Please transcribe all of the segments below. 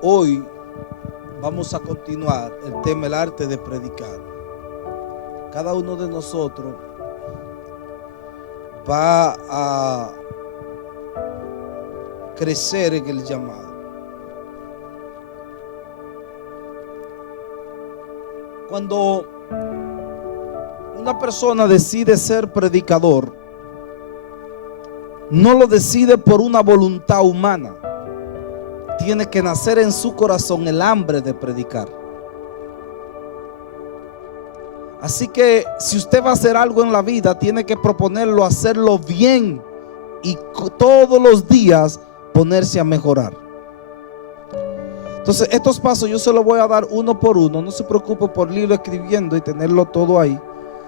Hoy vamos a continuar el tema, el arte de predicar. Cada uno de nosotros va a crecer en el llamado. Cuando una persona decide ser predicador, no lo decide por una voluntad humana. Tiene que nacer en su corazón el hambre de predicar. Así que si usted va a hacer algo en la vida, tiene que proponerlo, hacerlo bien y todos los días ponerse a mejorar. Entonces estos pasos yo se los voy a dar uno por uno. No se preocupe por irlo escribiendo y tenerlo todo ahí,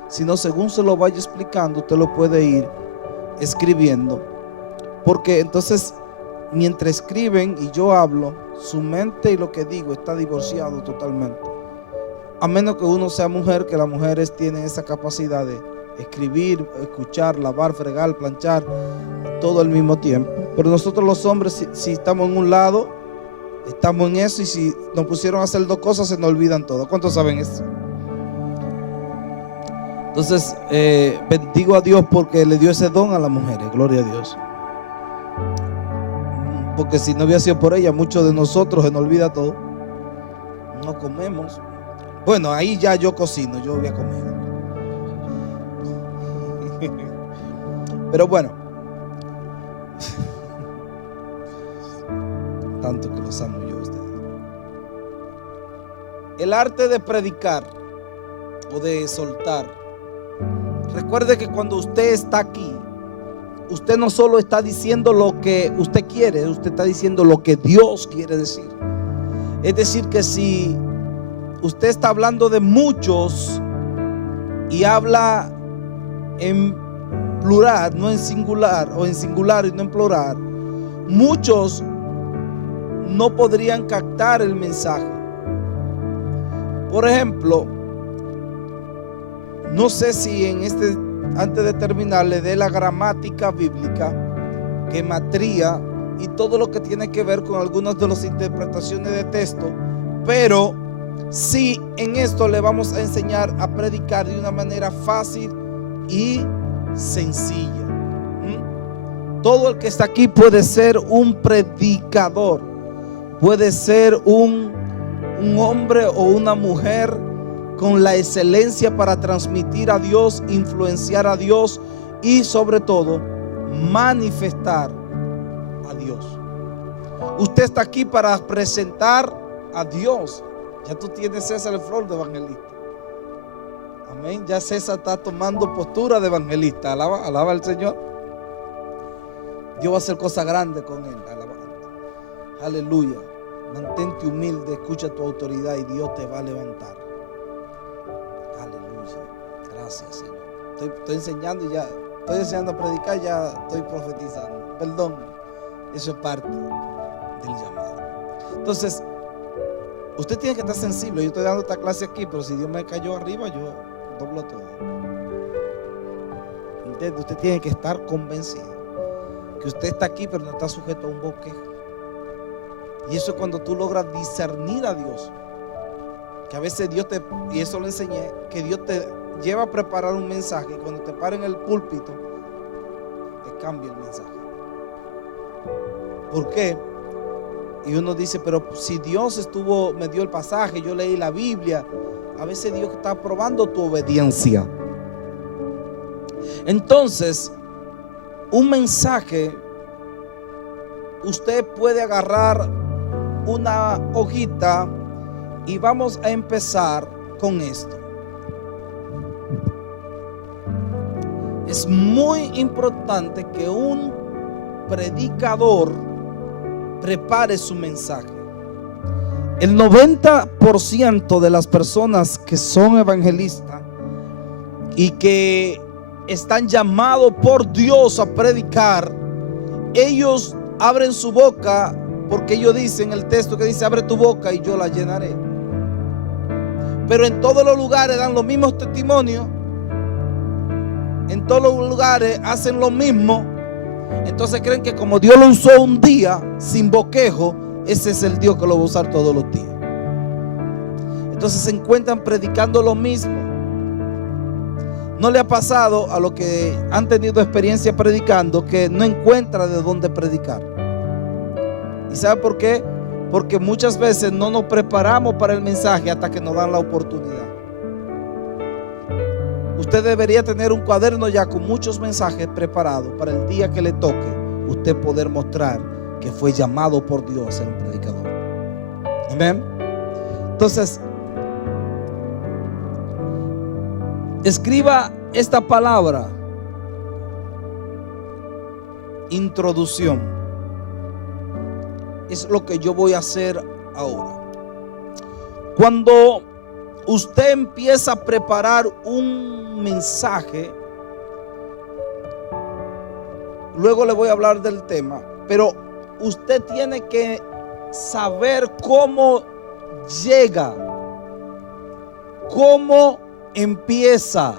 sino según se lo vaya explicando, usted lo puede ir escribiendo. Porque entonces mientras escriben y yo hablo, su mente y lo que digo está divorciado totalmente. A menos que uno sea mujer, que las mujeres tienen esa capacidad de escribir, escuchar, lavar, fregar, planchar, todo al mismo tiempo. Pero nosotros los hombres, si estamos en un lado, estamos en eso, y si nos pusieron a hacer dos cosas, se nos olvidan todo. ¿Cuántos saben eso? Entonces, bendigo a Dios porque le dio ese don a las mujeres, gloria a Dios. Porque si no hubiera sido por ella, muchos de nosotros se nos olvida todo. No comemos. Bueno, ahí ya yo cocino, yo había comido. Pero bueno, tanto que los amo yo a ustedes. El arte de predicar o de soltar. Recuerde que cuando usted está aquí, usted no solo está diciendo lo que usted quiere, usted está diciendo lo que Dios quiere decir. Es decir, que si usted está hablando de muchos y habla en plural, no en singular, o en singular y no en plural, muchos no podrían captar el mensaje. Por ejemplo, no sé si antes de terminar, le dé la gramática bíblica, gematría y todo lo que tiene que ver con algunas de las interpretaciones de texto, pero sí en esto le vamos a enseñar a predicar de una manera fácil y sencilla. Todo el que está aquí puede ser un predicador, puede ser un hombre o una mujer con la excelencia para transmitir a Dios, influenciar a Dios y sobre todo manifestar a Dios. Usted está aquí para presentar a Dios. Ya tú tienes César el flor de evangelista. Amén. Ya César está tomando postura de evangelista. Alaba al Señor. Dios va a hacer cosas grandes con él. Alaba. Aleluya. Mantente humilde, escucha tu autoridad y Dios te va a levantar. Aleluya. Gracias, Señor. Estoy enseñando y ya. Estoy enseñando a predicar, ya estoy profetizando. Perdón. Eso es parte del llamado. Entonces, usted tiene que estar sensible. Yo estoy dando esta clase aquí, pero si Dios me cayó arriba, yo doblo todo. ¿Entiende? Usted tiene que estar convencido que usted está aquí, pero no está sujeto a un bosquejo. Y eso es cuando tú logras discernir a Dios. Que a veces Dios y eso lo enseñé, que Dios te lleva a preparar un mensaje y cuando te para en el púlpito, te cambia el mensaje. ¿Por qué? Y uno dice, pero si Dios me dio el pasaje, yo leí la Biblia. A veces Dios está probando tu obediencia. Entonces, un mensaje, usted puede agarrar una hojita y vamos a empezar con esto. Es muy importante que un predicador prepare su mensaje. El 90% de las personas que son evangelistas y que están llamados por Dios a predicar, ellos abren su boca porque ellos dicen, el texto que dice, abre tu boca y yo la llenaré. Pero en todos los lugares dan los mismos testimonios, en todos los lugares hacen lo mismo. Entonces creen que como Dios lo usó un día sin bosquejo, ese es el Dios que lo va a usar todos los días. Entonces se encuentran predicando lo mismo. ¿No le ha pasado a los que han tenido experiencia predicando que no encuentra de dónde predicar? ¿Y sabe por qué? Porque muchas veces no nos preparamos para el mensaje hasta que nos dan la oportunidad. Usted debería tener un cuaderno ya con muchos mensajes preparados para el día que le toque usted poder mostrar que fue llamado por Dios a ser un predicador. Amén. Entonces, escriba esta palabra: introducción. Es lo que yo voy a hacer ahora. Cuando usted empieza a preparar un mensaje, luego le voy a hablar del tema, pero usted tiene que saber cómo llega, cómo empieza,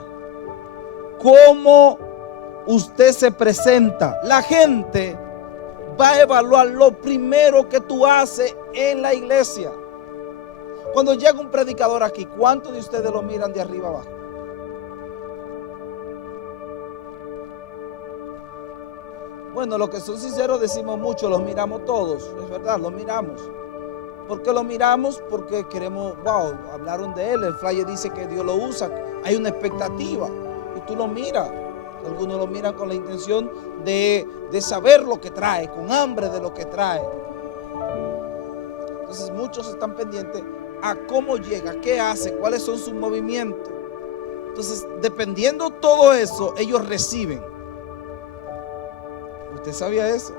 cómo usted se presenta. La gente va a evaluar lo primero que tú haces en la iglesia. Cuando llega un predicador aquí, ¿cuántos de ustedes lo miran de arriba abajo? Bueno, los que son sinceros decimos mucho, los miramos todos, es verdad, los miramos. ¿Por qué lo miramos? Porque queremos, wow, hablaron de él, el flyer dice que Dios lo usa, hay una expectativa y tú lo miras. Algunos lo miran con la intención de saber lo que trae, con hambre de lo que trae. Entonces muchos están pendientes a cómo llega, qué hace, cuáles son sus movimientos. Entonces, dependiendo todo eso, ellos reciben. ¿Usted sabía eso?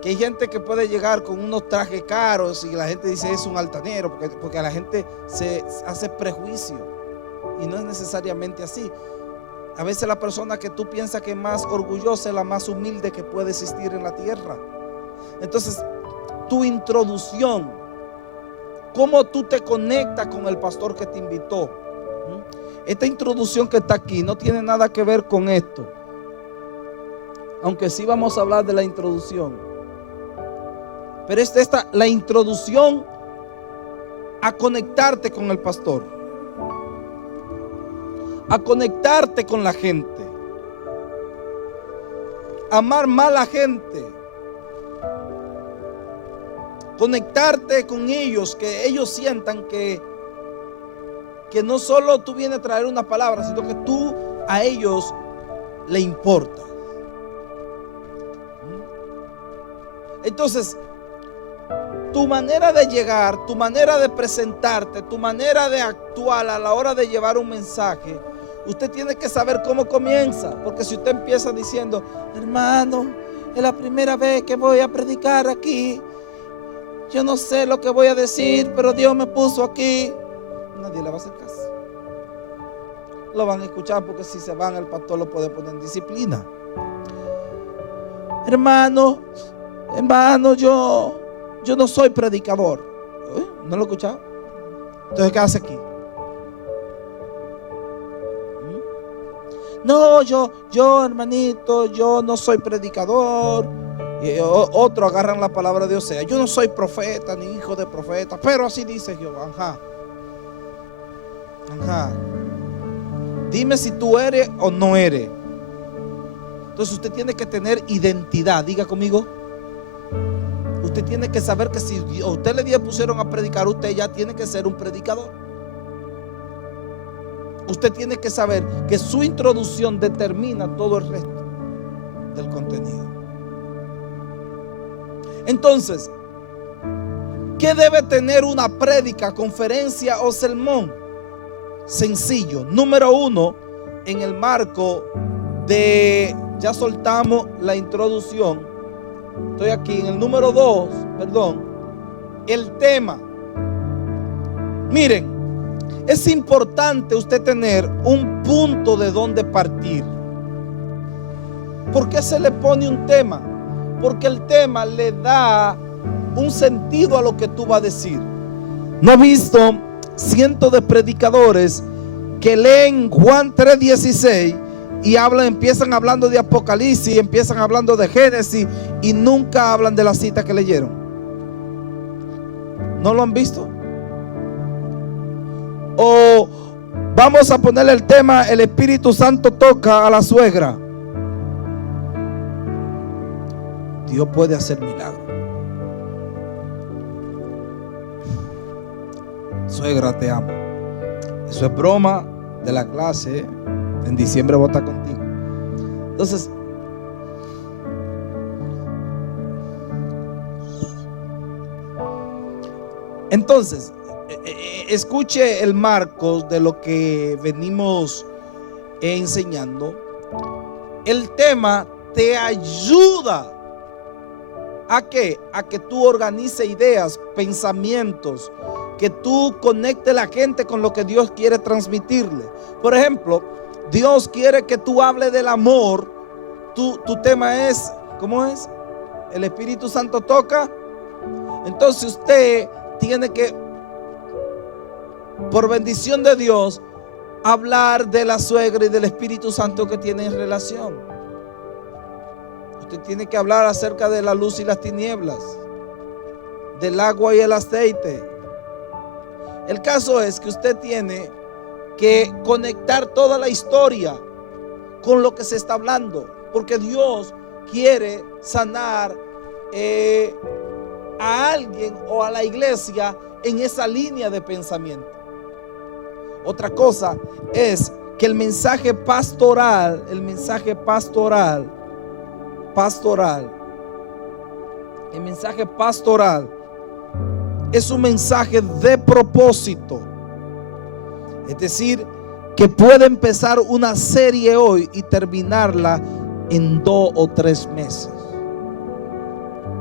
Que hay gente que puede llegar con unos trajes caros y la gente dice es un altanero, porque a la gente se hace prejuicio y no es necesariamente así. A veces la persona que tú piensas que es más orgullosa es la más humilde que puede existir en la tierra. Entonces, tu introducción, cómo tú te conectas con el pastor que te invitó. Esta introducción que está aquí no tiene nada que ver con esto, aunque sí vamos a hablar de la introducción. Pero es la introducción a conectarte con el pastor, a conectarte con la gente, amar más a la gente, conectarte con ellos, que ellos sientan que no solo tú vienes a traer una palabra, sino que tú a ellos le importas. Entonces, tu manera de llegar, tu manera de presentarte, tu manera de actuar a la hora de llevar un mensaje, usted tiene que saber cómo comienza. Porque si usted empieza diciendo, hermano, es la primera vez que voy a predicar aquí, yo no sé lo que voy a decir, pero Dios me puso aquí, nadie le va a hacer caso. Lo van a escuchar, porque si se van, el pastor lo puede poner en disciplina. Hermano, yo no soy predicador. ¿No lo he escuchado? Entonces, ¿qué hace aquí? No, yo hermanito, yo no soy predicador. Y otros agarran la palabra de Osea. Yo no soy profeta ni hijo de profeta, pero así dice Jehová. Ajá. Dime si tú eres o no eres. Entonces usted tiene que tener identidad. Diga conmigo. Usted tiene que saber que si a usted le pusieron a predicar, usted ya tiene que ser un predicador. Usted tiene que saber que su introducción determina todo el resto del contenido. Entonces, ¿qué debe tener una prédica, conferencia o sermón? Sencillo. Número 1, en el marco de, ya soltamos la introducción. Estoy aquí en el número 2, el tema. Miren, es importante usted tener un punto de donde partir. ¿Por qué se le pone un tema? Porque el tema le da un sentido a lo que tú vas a decir. ¿No has visto cientos de predicadores que leen Juan 3:16 y empiezan hablando de Apocalipsis, empiezan hablando de Génesis y nunca hablan de la cita que leyeron? ¿No lo han visto? O vamos a ponerle el tema: el Espíritu Santo toca a la suegra. Dios puede hacer milagros. Suegra, te amo. Eso es broma de la clase, ¿eh? En diciembre voy a estar contigo. Entonces, escuche el marco de lo que venimos enseñando. El tema te ayuda ¿a qué? A que tú organices ideas, pensamientos, que tú conectes a la gente con lo que Dios quiere transmitirle. Por ejemplo, Dios quiere que tú hables del amor. Tu tema es, ¿cómo es? El Espíritu Santo toca. Entonces usted tiene que, por bendición de Dios, hablar de la suegra y del Espíritu Santo que tienen relación. Usted tiene que hablar acerca de la luz y las tinieblas, del agua y el aceite. El caso es que usted tiene que conectar toda la historia con lo que se está hablando, porque Dios quiere sanar a alguien o a la iglesia en esa línea de pensamiento. Otra cosa es que el mensaje pastoral es un mensaje de propósito. Es decir, que puede empezar una serie hoy y terminarla en 2 o 3 meses.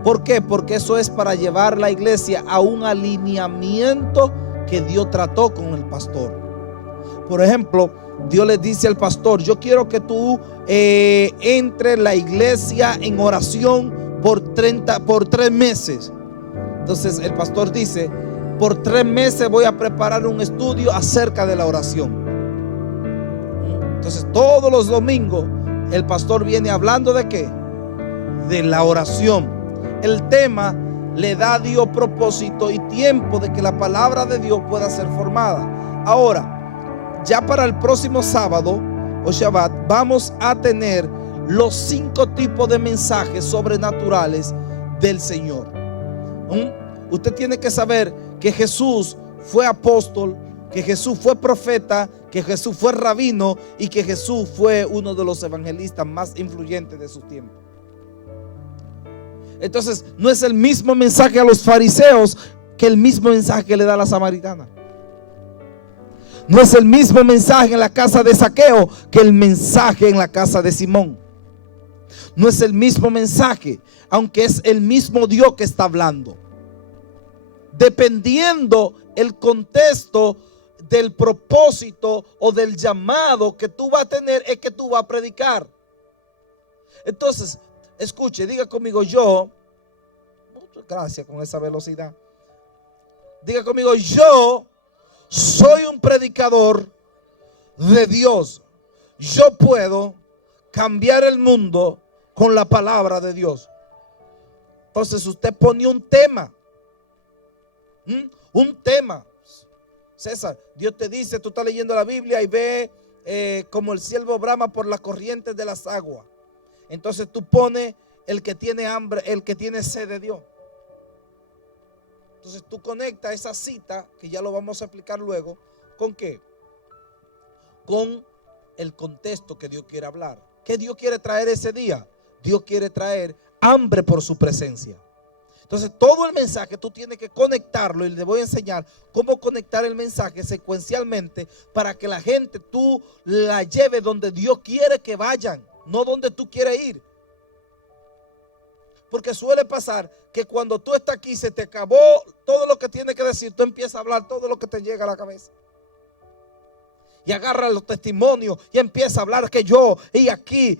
¿Por qué? Porque eso es para llevar la iglesia a un alineamiento que Dios trató con el pastor. Por ejemplo, Dios le dice al pastor: yo quiero que tú entres la iglesia en oración por 3 meses. Entonces el pastor dice: por 3 meses voy a preparar un estudio acerca de la oración. Entonces todos los domingos el pastor viene hablando ¿de qué? De la oración. El tema le da a Dios propósito y tiempo de que la palabra de Dios pueda ser formada. Ahora, ya para el próximo sábado o Shabbat vamos a tener los 5 tipos de mensajes sobrenaturales del Señor. Usted tiene que saber que Jesús fue apóstol, que Jesús fue profeta, que Jesús fue rabino y que Jesús fue uno de los evangelistas más influyentes de su tiempo. Entonces, no es el mismo mensaje a los fariseos que el mismo mensaje que le da a la samaritana. No es el mismo mensaje en la casa de Zaqueo que el mensaje en la casa de Simón. No es el mismo mensaje, aunque es el mismo Dios que está hablando. Dependiendo el contexto del propósito o del llamado que tú vas a tener, es que tú vas a predicar. Entonces, escuche, diga conmigo: yo, gracias con esa velocidad. Diga conmigo: yo soy un predicador de Dios. Yo puedo cambiar el mundo con la palabra de Dios. Entonces usted pone un tema. Un tema. César, Dios te dice, tú estás leyendo la Biblia y ve como el ciervo brama por las corrientes de las aguas. Entonces tú pones el que tiene hambre, el que tiene sed de Dios. Entonces tú conectas esa cita, que ya lo vamos a explicar luego, ¿con qué? Con el contexto que Dios quiere hablar. ¿Qué Dios quiere traer ese día? Dios quiere traer hambre por su presencia. Entonces todo el mensaje tú tienes que conectarlo, y le voy a enseñar cómo conectar el mensaje secuencialmente para que la gente tú la lleve donde Dios quiere que vayan, no donde tú quieres ir. Porque suele pasar que cuando tú estás aquí se te acabó todo lo que tienes que decir, tú empiezas a hablar todo lo que te llega a la cabeza. Y agarra los testimonios y empieza a hablar que yo y aquí.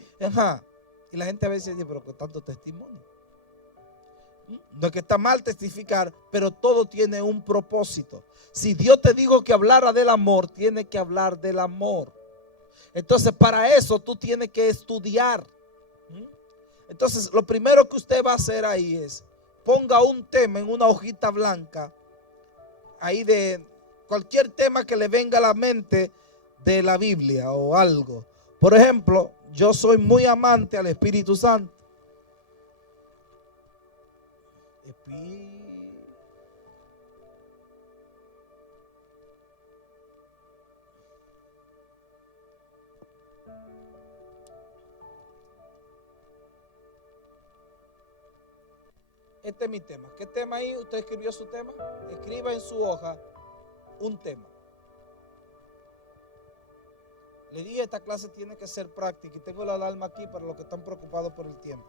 Y la gente a veces dice: pero con tanto testimonio. No es que está mal testificar, pero todo tiene un propósito. Si Dios te dijo que hablara del amor, tiene que hablar del amor. Entonces para eso tú tienes que estudiar. Entonces lo primero que usted va a hacer ahí es: ponga un tema en una hojita blanca ahí de cualquier tema que le venga a la mente de la Biblia o algo. Por ejemplo, yo soy muy amante al Espíritu Santo. Este es mi tema. ¿Qué tema ahí? ¿Usted escribió su tema? Escriba en su hoja un tema. Le dije, esta clase tiene que ser práctica y tengo la alarma aquí para los que están preocupados por el tiempo.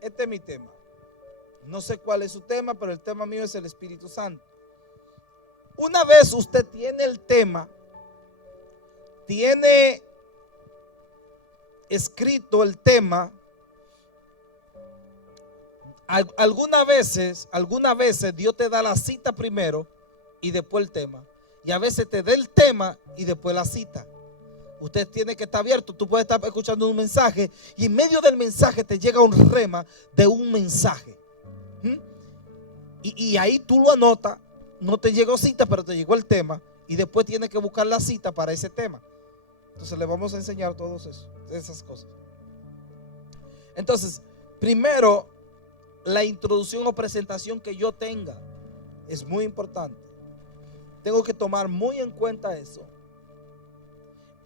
Este es mi tema. No sé cuál es su tema, pero el tema mío es el Espíritu Santo. Una vez usted tiene el tema, tiene escrito el tema, algunas veces Dios te da la cita primero y después el tema. Y a veces te da el tema y después la cita. Usted tiene que estar abierto. Tú puedes estar escuchando un mensaje y en medio del mensaje te llega un rema de un mensaje. Y ahí tú lo anotas. No te llegó cita, pero te llegó el tema. Y después tienes que buscar la cita para ese tema. Entonces le vamos a enseñar todas esas cosas. Entonces, primero, la introducción o presentación que yo tenga es muy importante. Tengo que tomar muy en cuenta eso.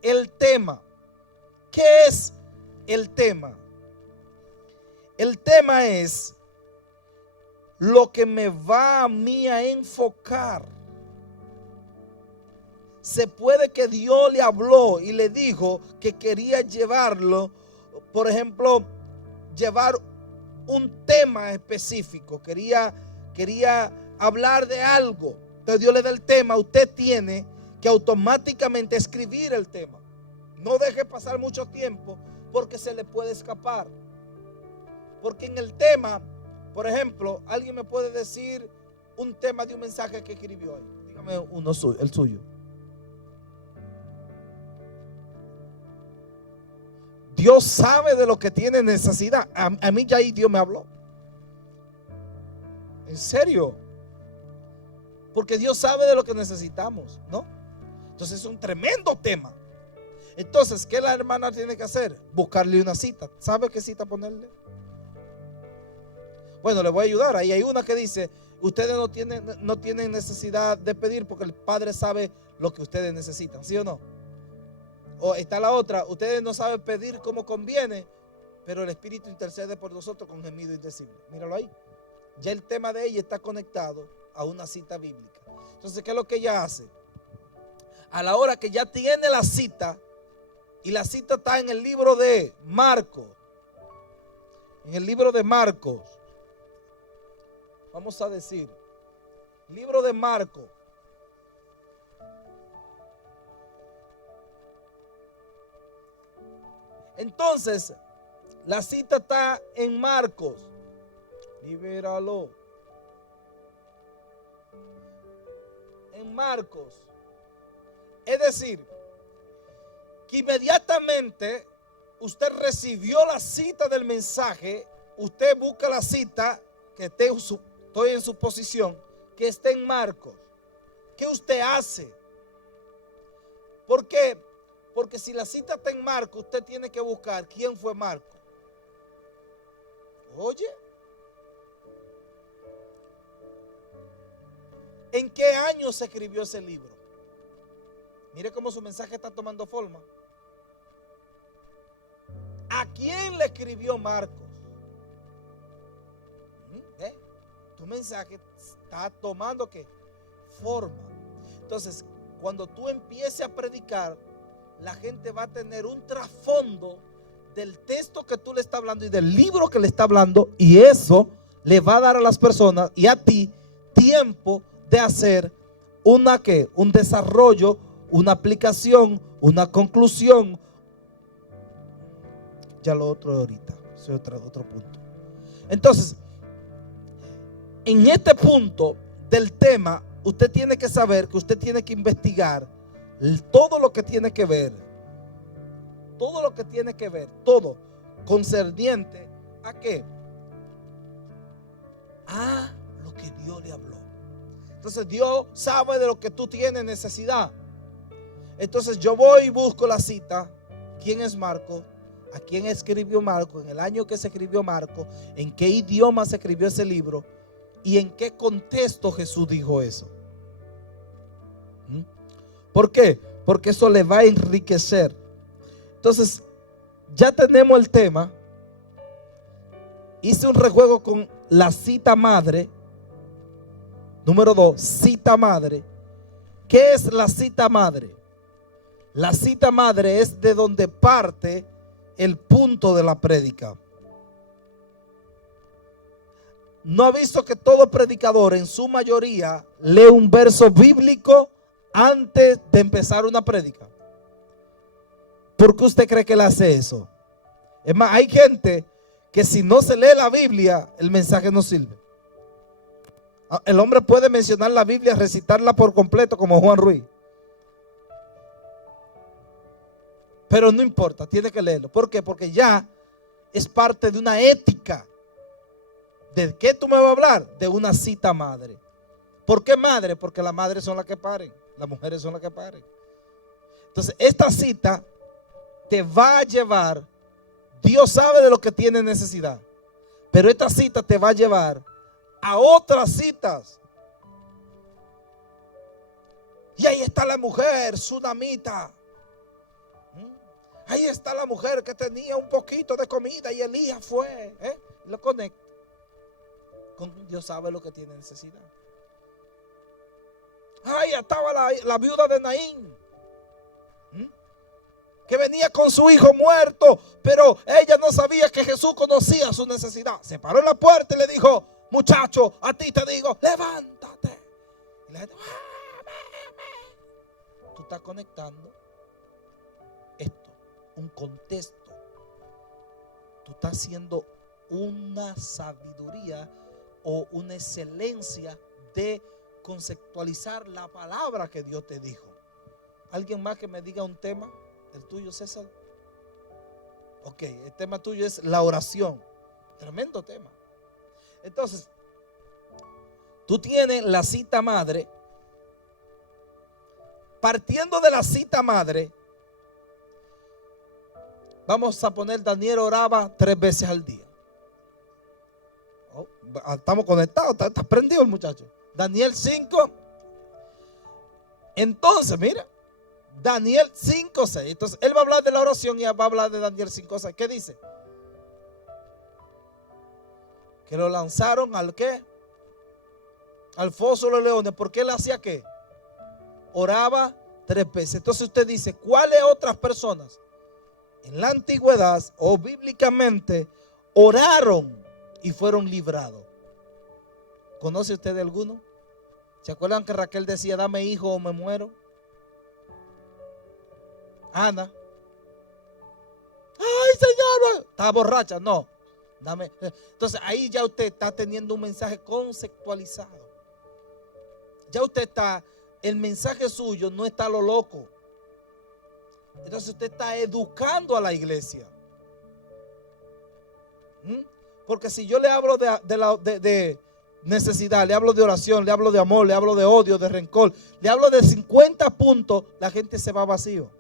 El tema. ¿Qué es el tema? El tema es lo que me va a mí a enfocar. Se puede que Dios le habló y le dijo que quería llevarlo, por ejemplo, llevar un tema específico. Quería hablar de algo. Entonces Dios le da el tema. Usted tiene que automáticamente escribir el tema. No deje pasar mucho tiempo porque se le puede escapar. Porque en el tema, por ejemplo, alguien me puede decir un tema de un mensaje que escribió hoy. Dígame uno suyo, el suyo. Dios sabe de lo que tiene necesidad. A mí ya ahí Dios me habló. En serio. Porque Dios sabe de lo que necesitamos, ¿no? Entonces es un tremendo tema. Entonces, ¿qué la hermana tiene que hacer? Buscarle una cita. ¿Sabe qué cita ponerle? Bueno, le voy a ayudar. Ahí hay una que dice, ustedes no tienen necesidad de pedir porque el Padre sabe lo que ustedes necesitan. ¿Sí o no? O está la otra, ustedes no saben pedir como conviene, pero el Espíritu intercede por nosotros con gemido indecible. Míralo ahí. Ya el tema de ella está conectado a una cita bíblica. Entonces, ¿qué es lo que ella hace? A la hora que ya tiene la cita, y la cita está en el libro de Marcos. En el libro de Marcos. Vamos a decir, libro de Marcos. Entonces, la cita está en Marcos. Libéralo. En Marcos. Es decir, que inmediatamente usted recibió la cita del mensaje, usted busca la cita, que estoy en su posición, que esté en Marcos. ¿Qué usted hace? ¿Por qué? Porque si la cita está en Marcos, usted tiene que buscar quién fue Marcos. Oye, ¿en qué año se escribió ese libro? Mire cómo su mensaje está tomando forma. ¿A quién le escribió Marcos? Tu mensaje está tomando ¿qué? Forma. Entonces, cuando tú empieces a predicar, la gente va a tener un trasfondo del texto que tú le estás hablando y del libro que le está hablando, y eso le va a dar a las personas y a ti tiempo de hacer un desarrollo, una aplicación, una conclusión. Ya lo otro de ahorita, ese es otro punto. Entonces, en este punto del tema, usted tiene que saber que usted tiene que investigar todo lo que tiene que ver. Todo lo que tiene que ver, todo. concerniente ¿a qué? A lo que Dios le habló. Entonces Dios sabe de lo que tú tienes necesidad. Entonces yo voy y busco la cita. ¿Quién es Marco? ¿A quién escribió Marco? En el año que se escribió Marco. ¿En qué idioma se escribió ese libro? ¿Y en qué contexto Jesús dijo eso? ¿Por qué? Porque eso le va a enriquecer. Entonces, ya tenemos el tema. Hice un rejuego con la cita madre. Número 2, cita madre. ¿Qué es la cita madre? La cita madre es de donde parte el punto de la prédica. ¿No ha visto que todo predicador en su mayoría lee un verso bíblico antes de empezar una prédica? ¿Por qué usted cree que él hace eso? Es más, hay gente que si no se lee la Biblia, el mensaje no sirve. El hombre puede mencionar la Biblia, recitarla por completo como Juan Ruiz, pero no importa, tiene que leerlo. ¿Por qué? Porque ya es parte de una ética. ¿De qué tú me vas a hablar? De una cita madre. ¿Por qué madre? Porque las madres son las que paren, las mujeres son las que paren. Entonces esta cita te va a llevar, Dios sabe de lo que tiene necesidad, pero esta cita te va a llevar a otras citas. Y ahí está la mujer tsunamita. Ahí está la mujer que tenía un poquito de comida y Elías fue, y lo conecta con Dios sabe lo que tiene necesidad. Ahí estaba la viuda de Naín, que venía con su hijo muerto, pero ella no sabía que Jesús conocía su necesidad. Se paró en la puerta y le dijo: muchacho, a ti te digo, levántate. Y la gente, tú estás conectando esto, un contexto. Tú estás haciendo una sabiduría o una excelencia de conceptualizar la palabra que Dios te dijo. ¿Alguien más que me diga un tema? ¿El tuyo, César? Ok, el tema tuyo es la oración. Tremendo tema. Entonces, tú tienes la cita madre. Partiendo de la cita madre, vamos a poner: Daniel oraba 3 veces al día. Oh, estamos conectados, está prendido el muchacho. Daniel 5. Entonces, mira, Daniel 5:6. Entonces, él va a hablar de la oración y va a hablar de Daniel 5:6. ¿Qué dice? Que lo lanzaron al ¿qué? Al foso de los leones. ¿Por qué él hacía qué? Oraba 3 veces. Entonces usted dice, ¿cuáles otras personas en la antigüedad o bíblicamente oraron y fueron librados? ¿Conoce usted de alguno? ¿Se acuerdan que Raquel decía: dame hijo o me muero? Ana: ay, Señor, ¿está borracha? No, dame. Entonces ahí ya usted está teniendo un mensaje conceptualizado. Ya usted está, el mensaje suyo no está a lo loco. Entonces usted está educando a la iglesia. Porque si yo le hablo de necesidad, le hablo de oración, le hablo de amor, le hablo de odio, de rencor, le hablo de 50 puntos, la gente se va vacío.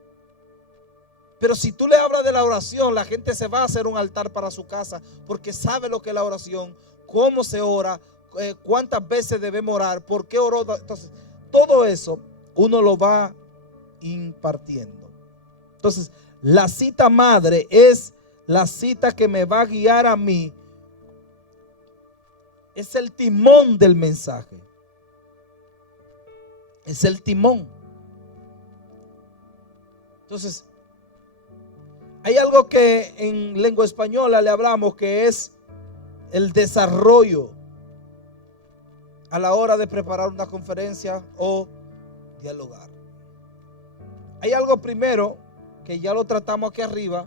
Pero si tú le hablas de la oración, la gente se va a hacer un altar para su casa, porque sabe lo que es la oración, cómo se ora, cuántas veces debemos orar, por qué oró. Entonces, todo eso uno lo va impartiendo. Entonces, la cita madre es la cita que me va a guiar a mí. Es el timón del mensaje. Es el timón. Entonces, hay algo que en lengua española le hablamos, que es el desarrollo a la hora de preparar una conferencia o dialogar. Hay algo primero que ya lo tratamos aquí arriba,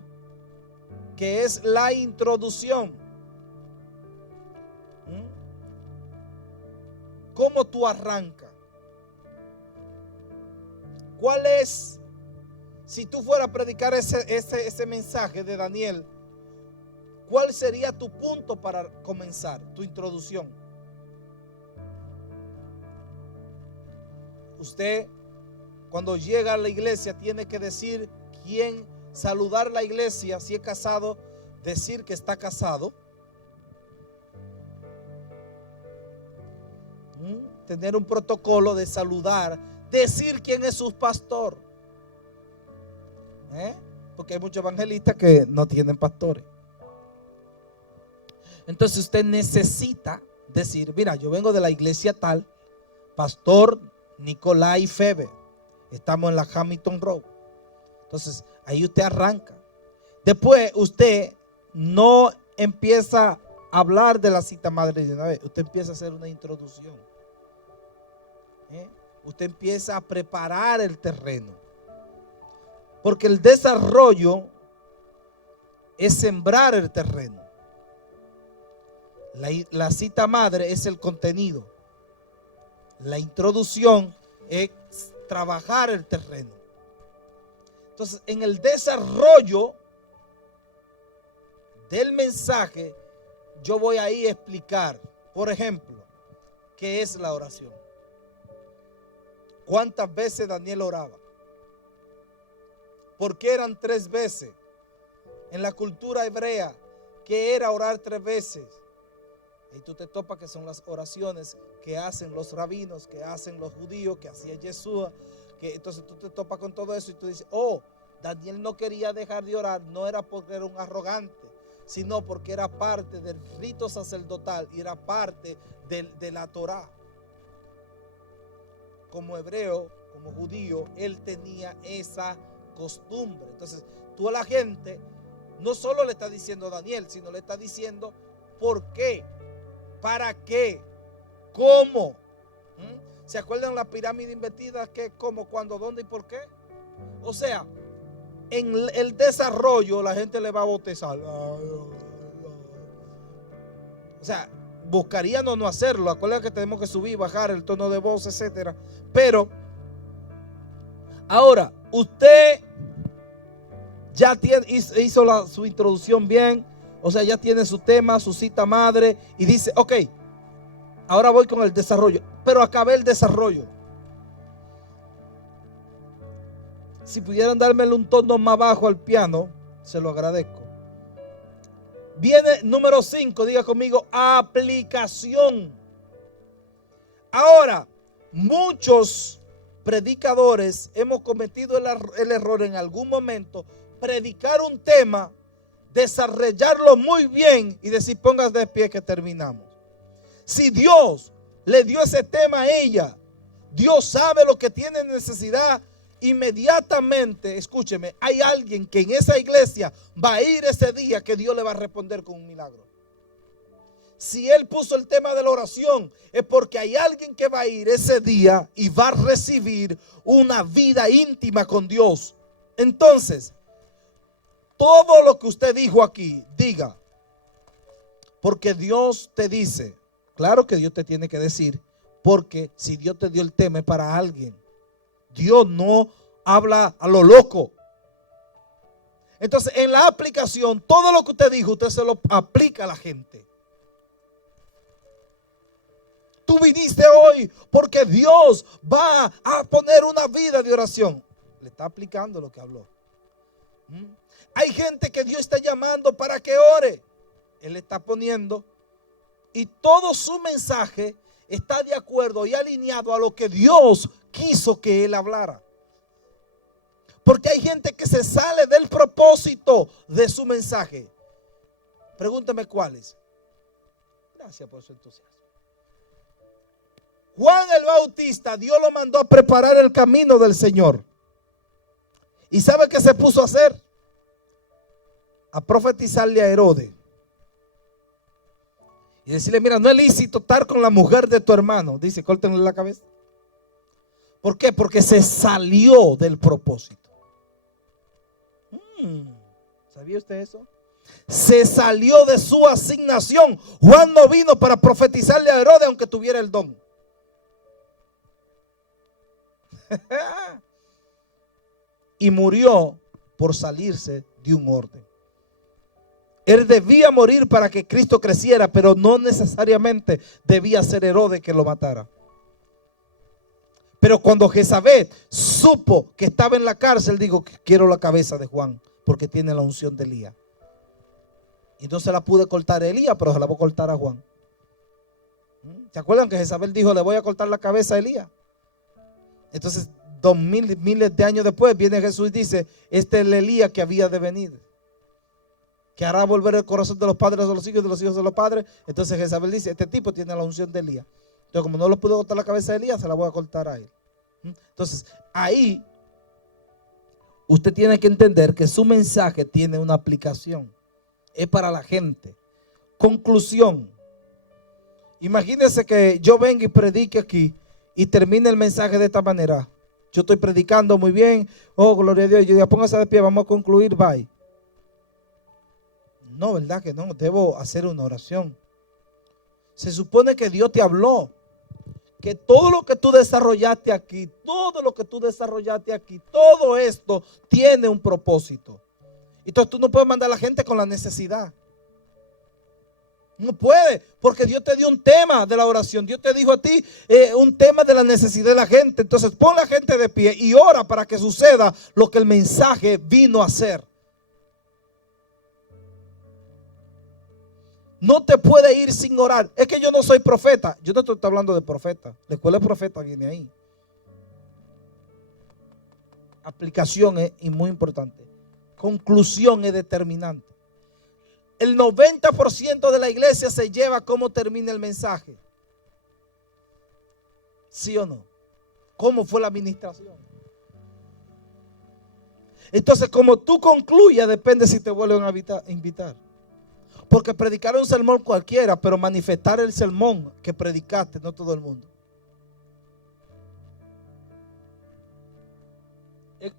que es la introducción. ¿Cómo tú arrancas? ¿Cuál es, si tú fueras a predicar ese mensaje de Daniel, ¿cuál sería tu punto para comenzar, tu introducción? Usted, cuando llega a la iglesia, tiene que decir quién, saludar la iglesia, si es casado, decir que está casado. Tener un protocolo de saludar, decir quién es su pastor. Porque hay muchos evangelistas que no tienen pastores. Entonces usted necesita decir, mira, yo vengo de la iglesia tal, pastor Nicolai Febe, estamos en la Hamilton Road. Entonces ahí usted arranca. Después usted no empieza a hablar de la cita madre de una vez, usted empieza a hacer una introducción. Usted empieza a preparar el terreno, porque el desarrollo es sembrar el terreno. La cita madre es el contenido. La introducción es trabajar el terreno. Entonces, en el desarrollo del mensaje, yo voy ahí a explicar, por ejemplo, qué es la oración. ¿Cuántas veces Daniel oraba? ¿Por qué eran 3 veces? En la cultura hebrea, ¿qué era orar 3 veces? Y tú te topas que son las oraciones que hacen los rabinos, que hacen los judíos, que hacía Yeshua. Que entonces tú te topas con todo eso y tú dices, oh, Daniel no quería dejar de orar, no era porque era un arrogante, sino porque era parte del rito sacerdotal y era parte de la Torá. Como hebreo, como judío, él tenía esa costumbre. Entonces, tú a la gente no solo le estás diciendo Daniel, sino le estás diciendo por qué, para qué, cómo. ¿Se acuerdan la pirámide invertida? ¿Qué, cómo, cuándo, dónde y por qué? O sea, en el desarrollo la gente le va a botezar. O sea, buscarían no hacerlo. Acuérdense que tenemos que subir, bajar el tono de voz, etcétera. Pero ahora, usted ya hizo su introducción bien. O sea, ya tiene su tema, su cita madre. Y dice, ok, ahora voy con el desarrollo. Pero acabé el desarrollo. Si pudieran dármele un tono más bajo al piano, se lo agradezco. Viene número 5, diga conmigo, aplicación. Ahora, muchos predicadores hemos cometido el error en algún momento, predicar un tema, desarrollarlo muy bien y decir, póngase de pie que terminamos. Si Dios le dio ese tema a ella, Dios sabe lo que tiene necesidad. Inmediatamente, escúcheme, hay alguien que en esa iglesia va a ir ese día que Dios le va a responder con un milagro. Si él puso el tema de la oración, es porque hay alguien que va a ir ese día y va a recibir una vida íntima con Dios. Entonces, todo lo que usted dijo aquí, diga, porque Dios te dice. Claro que Dios te tiene que decir, porque si Dios te dio el tema es para alguien. Dios no habla a lo loco. Entonces, en la aplicación, todo lo que usted dijo, usted se lo aplica a la gente. Tú viniste hoy porque Dios va a poner una vida de oración. Le está aplicando lo que habló. Hay gente que Dios está llamando para que ore. Él le está poniendo. Y todo su mensaje está de acuerdo y alineado a lo que Dios quiso que él hablara. Porque hay gente que se sale del propósito de su mensaje. Pregúntame cuáles. Gracias por su entusiasmo. Juan el Bautista, Dios lo mandó a preparar el camino del Señor. ¿Y sabe qué se puso a hacer? A profetizarle a Herodes. Y decirle, mira, no es lícito estar con la mujer de tu hermano. Dice, córtenle la cabeza. ¿Por qué? Porque se salió del propósito. ¿Sabía usted eso? Se salió de su asignación. Juan no vino para profetizarle a Herodes aunque tuviera el don. Y murió por salirse de un orden. Él debía morir para que Cristo creciera, pero no necesariamente debía ser Herodes que lo matara. Pero cuando Jezabel supo que estaba en la cárcel, dijo: quiero la cabeza de Juan, porque tiene la unción de Elías. Y no se la pude cortar a Elías, pero se la voy a cortar a Juan. ¿Se acuerdan que Jezabel dijo: le voy a cortar la cabeza a Elías? Entonces, miles de años después, viene Jesús y dice: este es el Elías que había de venir, que hará volver el corazón de los padres a los hijos, de los hijos a los padres. Entonces Jezabel dice: este tipo tiene la unción de Elías. Entonces, como no le pudo cortar la cabeza a Elías, se la voy a cortar a él. Entonces, ahí usted tiene que entender que su mensaje tiene una aplicación. Es para la gente. Conclusión. Imagínense que yo venga y predique aquí y termine el mensaje de esta manera. Yo estoy predicando muy bien. Oh, gloria a Dios. Yo digo: póngase de pie, vamos a concluir, bye. No, ¿verdad que no? Debo hacer una oración. Se supone que Dios te habló, que todo lo que tú desarrollaste aquí, todo esto tiene un propósito. Entonces tú no puedes mandar a la gente con la necesidad. No puede, porque Dios te dio un tema de la oración. Dios te dijo a ti un tema de la necesidad de la gente. Entonces pon la gente de pie y ora para que suceda lo que el mensaje vino a hacer. No te puede ir sin orar. Es que yo no soy profeta. Yo no estoy hablando de profeta. La escuela de profeta viene ahí. Aplicación es muy importante. Conclusión es determinante. El 90% de la iglesia se lleva cómo termina el mensaje. ¿Sí o no? ¿Cómo fue la administración? Entonces, como tú concluyas, depende si te vuelven a invitar. Porque predicar un sermón cualquiera, pero manifestar el sermón que predicaste, no todo el mundo.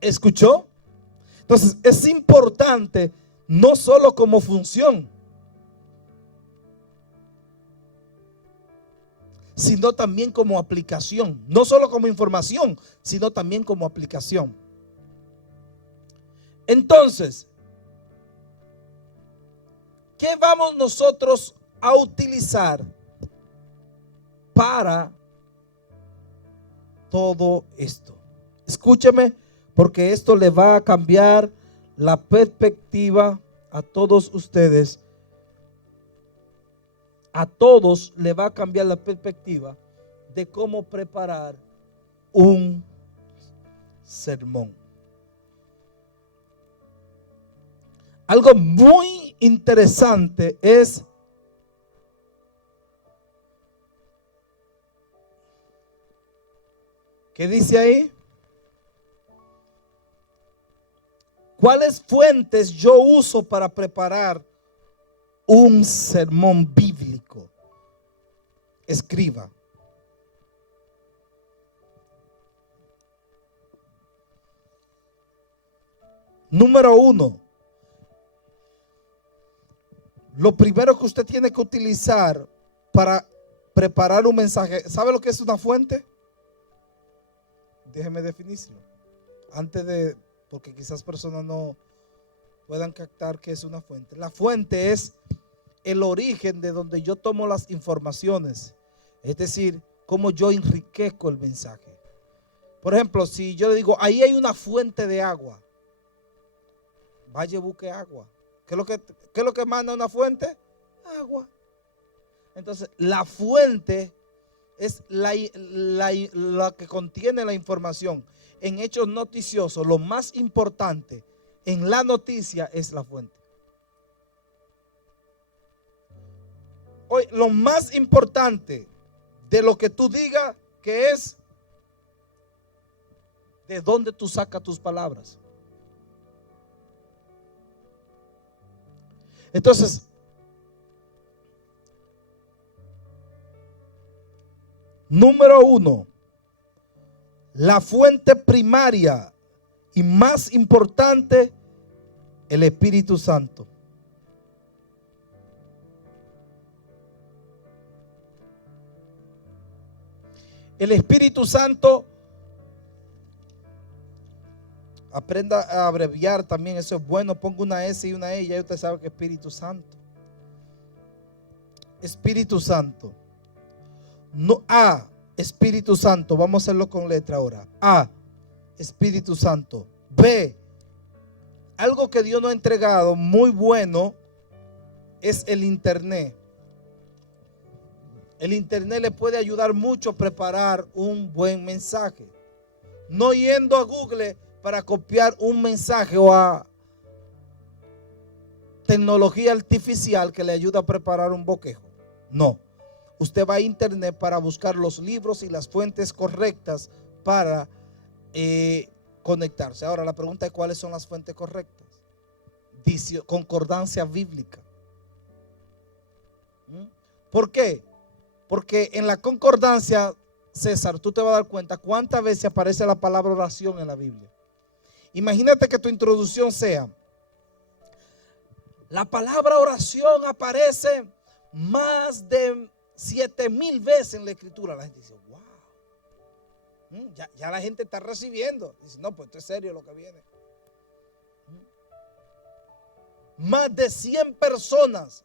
¿Escuchó? Entonces es importante no solo como función, sino también como aplicación. No solo como información, sino también como aplicación. Entonces, ¿qué vamos nosotros a utilizar para todo esto? Escúcheme, porque esto le va a cambiar la perspectiva a todos ustedes. A todos le va a cambiar la perspectiva de cómo preparar un sermón. Algo muy interesante es ¿qué dice ahí? ¿Cuáles fuentes yo uso para preparar un sermón bíblico? Escriba. Número 1. Lo primero que usted tiene que utilizar para preparar un mensaje, ¿sabe lo que es una fuente? Déjeme definirlo. Porque quizás personas no puedan captar qué es una fuente. La fuente es el origen de donde yo tomo las informaciones. Es decir, cómo yo enriquezco el mensaje. Por ejemplo, si yo le digo: ahí hay una fuente de agua, vaya y busque agua. ¿Qué es lo que manda una fuente? Agua. Entonces, la fuente es la que contiene la información. En hechos noticiosos, lo más importante en la noticia es la fuente. Hoy, lo más importante de lo que tú digas, que es de dónde tú sacas tus palabras. Entonces, número 1, la fuente primaria y más importante, el Espíritu Santo. El Espíritu Santo, Aprenda a abreviar también, eso es bueno. Ponga una S y una E y ya usted sabe que es Espíritu Santo. Espíritu Santo. No, A, Espíritu Santo. Vamos a hacerlo con letra ahora. A, Espíritu Santo. B, algo que Dios nos ha entregado muy bueno es el internet. El internet le puede ayudar mucho a preparar un buen mensaje. No yendo a Google para copiar un mensaje o a tecnología artificial que le ayuda a preparar un bosquejo. No. Usted va a internet para buscar los libros y las fuentes correctas para conectarse. Ahora la pregunta es: ¿cuáles son las fuentes correctas? Concordancia bíblica. ¿Por qué? Porque en la concordancia, César, tú te vas a dar cuenta cuántas veces aparece la palabra oración en la Biblia. Imagínate que tu introducción sea: la palabra oración aparece más de 7,000 veces en la escritura. La gente dice: wow, ya la gente está recibiendo. Dice: no, pues esto es serio lo que viene. Más de 100 personas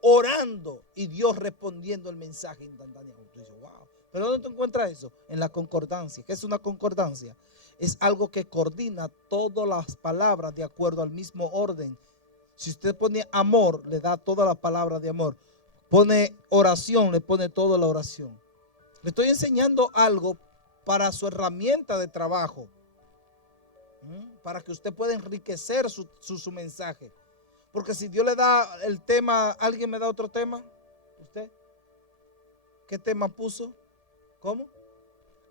orando y Dios respondiendo el mensaje instantáneamente. Tú dices: wow. ¿Pero dónde tú encuentras eso? En la concordancia. ¿Qué es una concordancia? Es algo que coordina todas las palabras de acuerdo al mismo orden. Si usted pone amor, le da todas las palabras de amor. Pone oración, le pone toda la oración. Le estoy enseñando algo para su herramienta de trabajo, para que usted pueda enriquecer su mensaje. Porque si Dios le da el tema, ¿alguien me da otro tema? ¿Usted? ¿Qué tema puso? ¿Cómo?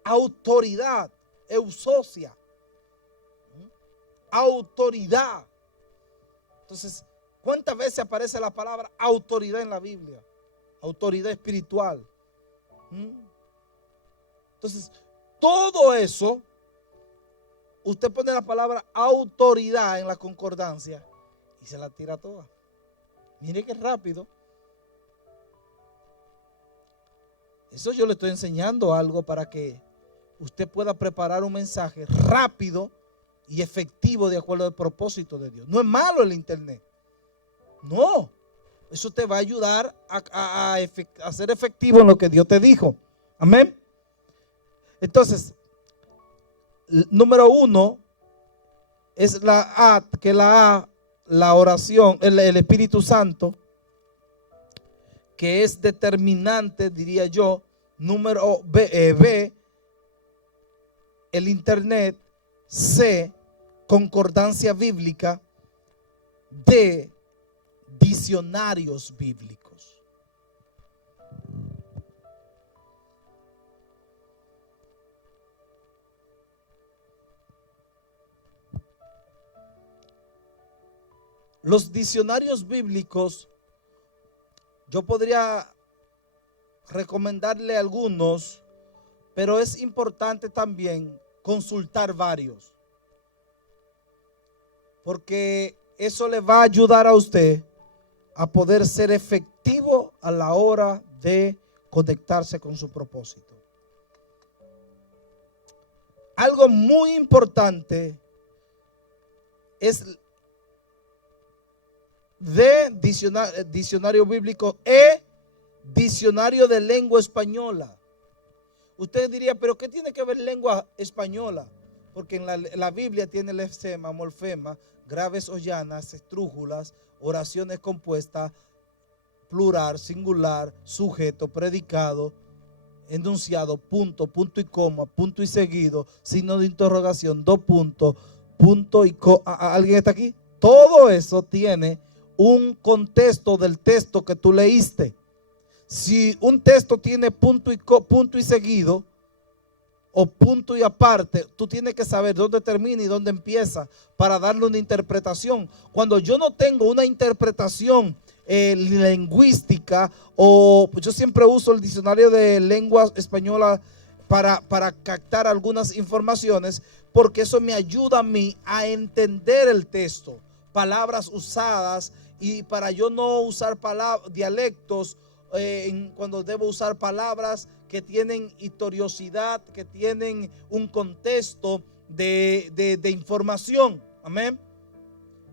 Autoridad, eusocia. Autoridad. Entonces, ¿cuántas veces aparece la palabra autoridad en la Biblia? Autoridad espiritual. Entonces, todo eso, usted pone la palabra autoridad en la concordancia y se la tira toda. Mire qué rápido. Eso yo le estoy enseñando algo para que usted pueda preparar un mensaje rápido y efectivo de acuerdo al propósito de Dios. No es malo el internet. No. Eso te va a ayudar a ser efectivo en lo que Dios te dijo. Amén. Entonces, número 1 es la A, la oración, el Espíritu Santo, que es determinante, diría yo. Número B, el internet. C, concordancia bíblica. D, diccionarios bíblicos. Los diccionarios bíblicos, yo podría recomendarle algunos, pero es importante también consultar varios, porque eso le va a ayudar a usted a poder ser efectivo a la hora de conectarse con su propósito. Algo muy importante es de diccionario bíblico e diccionario de lengua española. Usted diría: ¿pero qué tiene que ver lengua española? Porque en la Biblia tiene lefsema, morfema, graves o llanas, estrújulas, oraciones compuestas, plural, singular, sujeto, predicado, enunciado, punto, punto y coma, punto y seguido, signo de interrogación, dos puntos, punto y coma. ¿Alguien está aquí? Todo eso tiene un contexto del texto que tú leíste. Si un texto tiene punto y seguido o punto y aparte, tú tienes que saber dónde termina y dónde empieza para darle una interpretación. Cuando yo no tengo una interpretación lingüística, o yo siempre uso el diccionario de lengua española para captar algunas informaciones, porque eso me ayuda a mí a entender el texto, palabras usadas, y para yo no usar dialectos cuando debo usar palabras que tienen historiosidad, que tienen un contexto de información. Amén.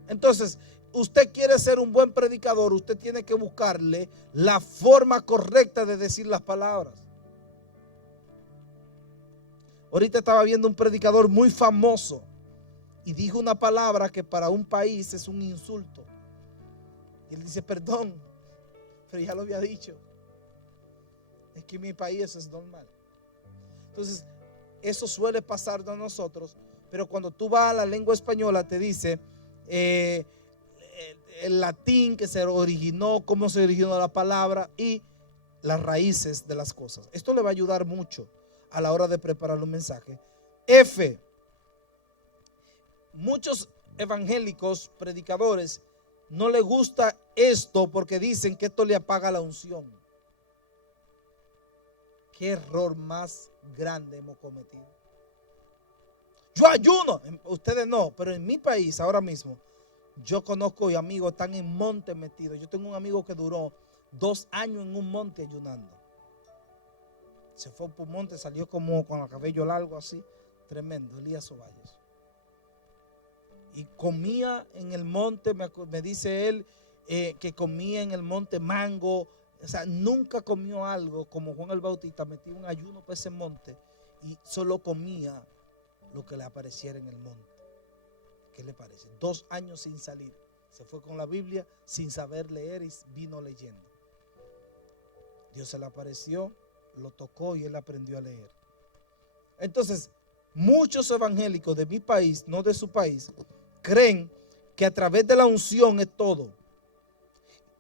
Entonces, usted quiere ser un buen predicador, usted tiene que buscarle la forma correcta de decir las palabras. Ahorita estaba viendo un predicador muy famoso y dijo una palabra que para un país es un insulto. Y él dice, perdón, pero ya lo había dicho. Es que en mi país eso es normal. Entonces, eso suele pasar a nosotros, pero cuando tú vas a la lengua española te dice el latín que se originó, cómo se originó la palabra y las raíces de las cosas. Esto le va a ayudar mucho a la hora de preparar un mensaje. F. Muchos evangélicos, predicadores, no les gusta esto porque dicen que esto le apaga la unción. Qué error más grande hemos cometido. Yo ayuno, ustedes no, pero en mi país ahora mismo yo conozco y amigos están en monte metidos. Yo tengo un amigo que duró 2 años en un monte ayunando. Se fue por un monte, salió como con el cabello largo así, tremendo, Elías Ovalles. Y comía en el monte, me dice él, que comía en el monte mango. O sea, nunca comió algo como Juan el Bautista, metió un ayuno para ese monte y solo comía lo que le apareciera en el monte. ¿Qué le parece? 2 años sin salir. Se fue con la Biblia sin saber leer y vino leyendo. Dios se le apareció, lo tocó y él aprendió a leer. Entonces, muchos evangélicos de mi país, no de su país, creen que a través de la unción es todo.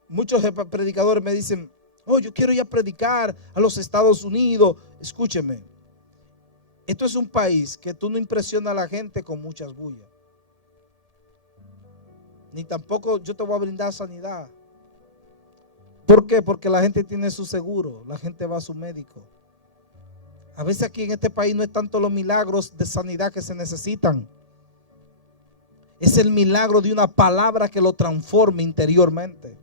Muchos predicadores me dicen, oh, yo quiero ir a predicar a los Estados Unidos. Escúcheme, esto es un país que tú no impresionas a la gente con muchas bullas. Ni tampoco yo te voy a brindar sanidad. ¿Por qué? Porque la gente tiene su seguro, la gente va a su médico. A veces aquí en este país no es tanto los milagros de sanidad que se necesitan. Es el milagro de una palabra que lo transforme interiormente.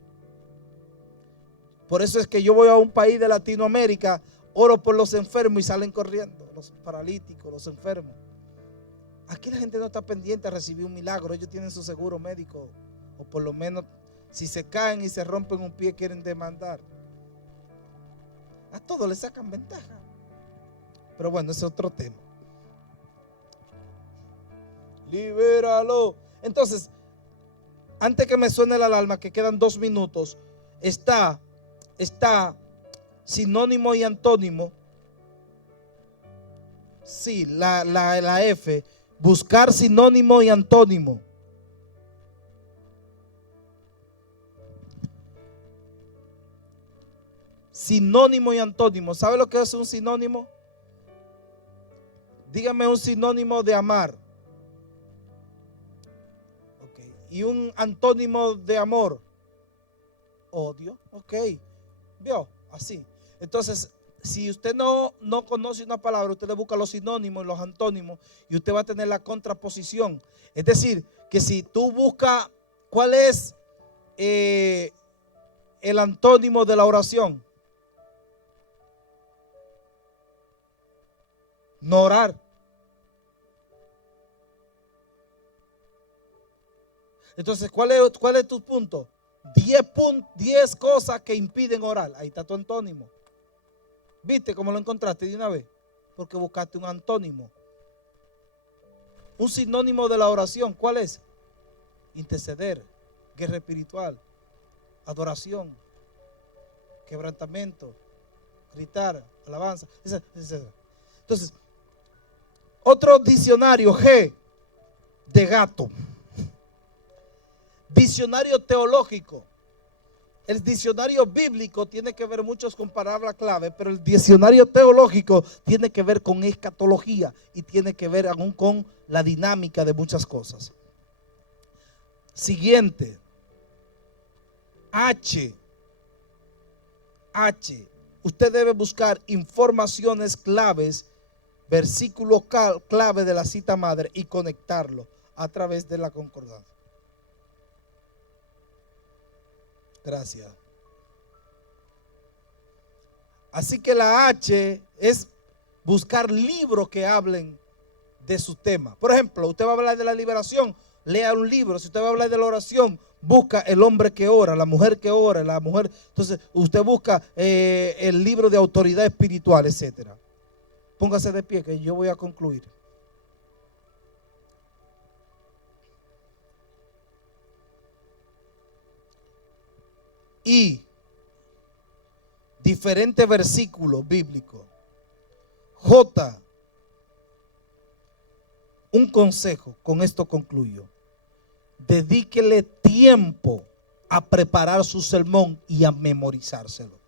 Por eso es que yo voy a un país de Latinoamérica, oro por los enfermos y salen corriendo, los paralíticos, los enfermos. Aquí la gente no está pendiente a recibir un milagro, ellos tienen su seguro médico, o por lo menos si se caen y se rompen un pie quieren demandar. A todos les sacan ventaja. Pero bueno, ese es otro tema. Libéralo. Entonces, antes que me suene la alarma, que quedan 2 minutos, está sinónimo y antónimo. Sí, la F. Buscar sinónimo y antónimo. Sinónimo y antónimo. ¿Sabe lo que es un sinónimo? Dígame un sinónimo de amar. Okay. Y un antónimo de amor. Odio. Ok. ¿Vio? Así. Entonces, si usted no conoce una palabra, usted le busca los sinónimos y los antónimos y usted va a tener la contraposición. Es decir, que si tú buscas cuál es el antónimo de la oración, no orar. Entonces, ¿cuál es tu punto? 10 cosas que impiden orar. Ahí está tu antónimo. ¿Viste cómo lo encontraste de una vez? Porque buscaste un antónimo. Un sinónimo de la oración, ¿cuál es? Interceder, guerra espiritual, adoración, quebrantamiento, gritar, alabanza, etc. Entonces, otro diccionario, G, de gato. Diccionario teológico. El diccionario bíblico tiene que ver muchos con palabras clave, pero el diccionario teológico tiene que ver con escatología y tiene que ver aún con la dinámica de muchas cosas. Siguiente. H. Usted debe buscar informaciones claves, versículos clave de la cita madre y conectarlo a través de la concordancia. Gracias. Así que la H es buscar libros que hablen de su tema. Por ejemplo, usted va a hablar de la liberación, lea un libro. Si usted va a hablar de la oración, busca el hombre que ora, la mujer que ora, la mujer. Entonces, usted busca el libro de autoridad espiritual, etcétera. Póngase de pie que yo voy a concluir. Y diferentes versículos bíblicos. J. Un consejo, con esto concluyo. Dedíquele tiempo a preparar su sermón y a memorizárselo.